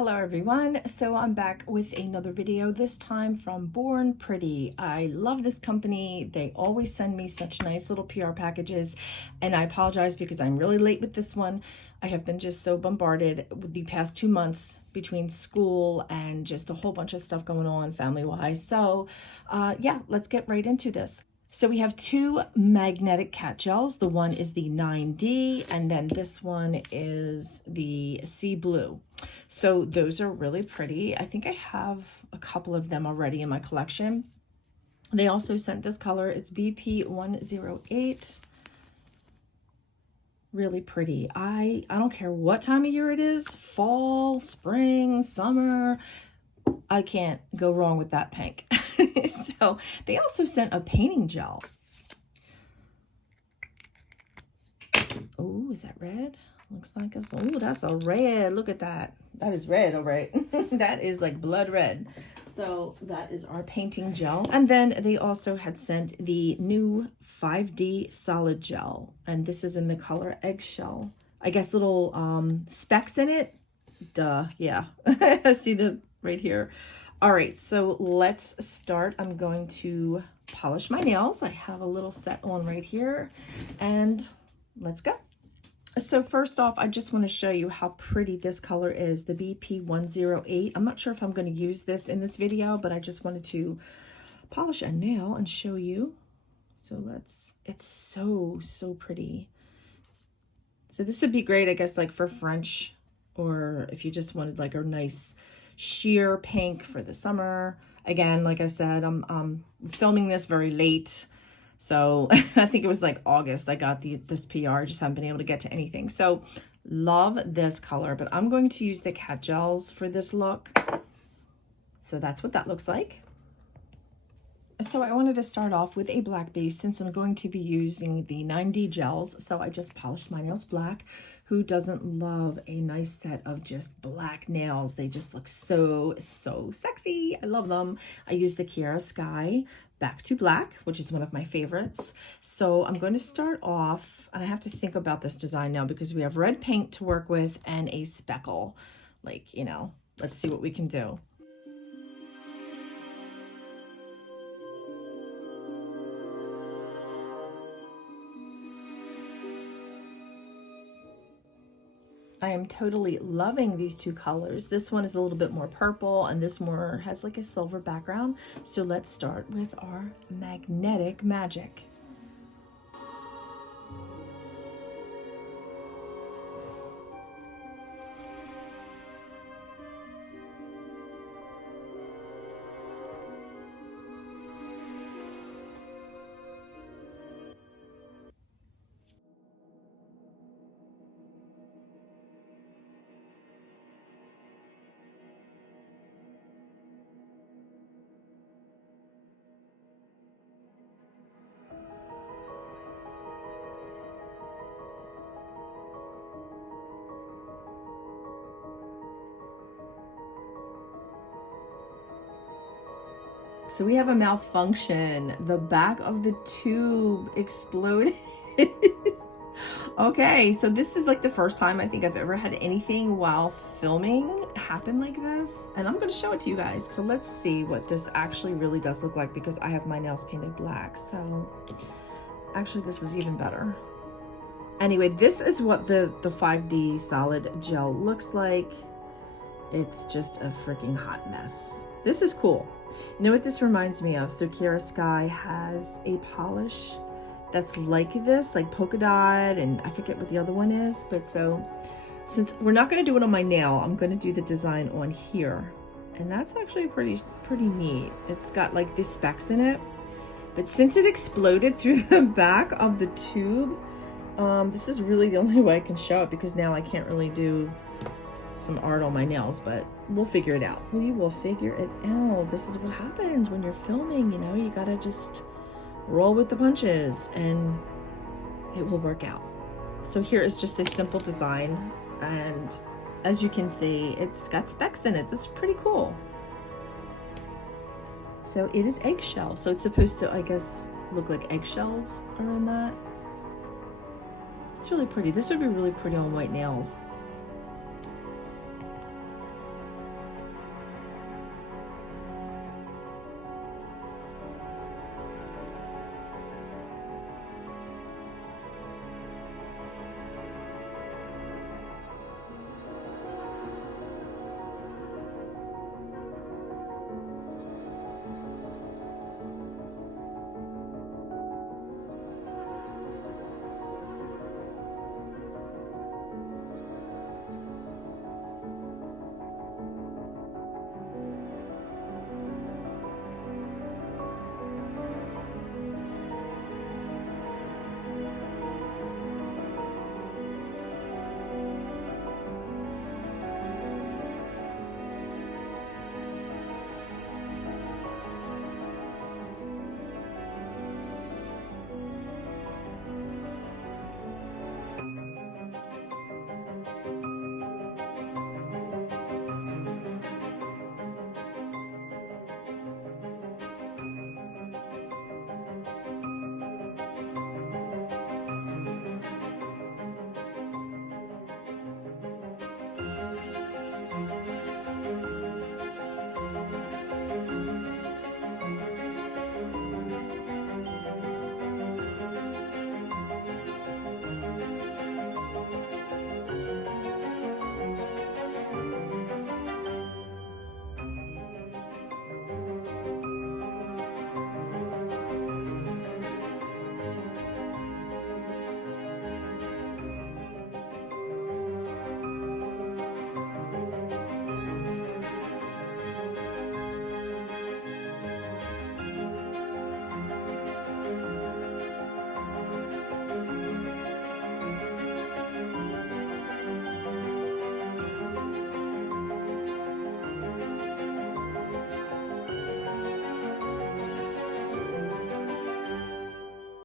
Hello everyone, so I'm back with another video, this time from Born Pretty. I love this company. They always send me such nice little PR packages, and I apologize because I'm really late with this one. I have been just so bombarded with the past 2 months between school and just a whole bunch of stuff going on family-wise. So yeah, let's get right into this. So we have two magnetic cat gels. The one is the 9D, and then this one is the Sea Blue. So those are really pretty. I think I have a couple of them already in my collection. They also sent this color. It's BP108. Really pretty. I don't care what time of year it is, fall, spring, summer, I can't go wrong with that pink. So they also sent a painting gel. Oh, is that red? Looks like a, oh, that's a red. Look at that. That is red, all right. That is like blood red. So that is our painting gel. And then they also had sent the new 5D solid gel. And this is in the color eggshell. I guess little specks in it. Duh, yeah. See the right here. All right, so let's start. I'm going to polish my nails. I have a little set on right here, and let's go. So first off, I just want to show you how pretty this color is, the BP108. I'm not sure if I'm going to use this in this video, but I just wanted to polish a nail and show you. So it's so pretty. So this would be great, I guess, like for French, or if you just wanted like a nice sheer pink for the summer. Again, like I said, I'm filming this very late, so I think it was like August I got this PR. Just haven't been able to get to anything. So love this color, but I'm going to use the cat gels for this look. So that's what that looks like. So I wanted to start off with a black base since I'm going to be using the 9D gels. So I just polished my nails black. Who doesn't love a nice set of just black nails? They just look so sexy. I love them. I use the Kiara Sky Back to Black, which is one of my favorites. So I'm going to start off, and I have to think about this design now because we have red paint to work with and a speckle. Like, you know, let's see what we can do. I am totally loving these two colors. This one is a little bit more purple and this more has like a silver background. So let's start with our magnetic magic. So we have a malfunction. The back of the tube exploded. Okay, so this is like the first time I think I've ever had anything while filming happen like this. And I'm gonna show it to you guys. So let's see what this actually really does look like because I have my nails painted black. So actually this is even better. Anyway, this is what the 5D solid gel looks like. It's just a freaking hot mess. This is cool. You know what this reminds me of? So Kiara Sky has a polish that's like this, like polka dot, and I forget what the other one is. But so since we're not going to do it on my nail, I'm going to do the design on here, and that's actually pretty neat. It's got like these specks in it, but since it exploded through the back of the tube, this is really the only way I can show it because now I can't really do some art on my nails, but we'll figure it out. We will figure it out. This is what happens when you're filming, you know, you gotta just roll with the punches and it will work out. So here is just a simple design, and as you can see, it's got specks in it. This is pretty cool. So it is eggshell, so it's supposed to, I guess, look like eggshells are in that. It's really pretty. This would be really pretty on white nails.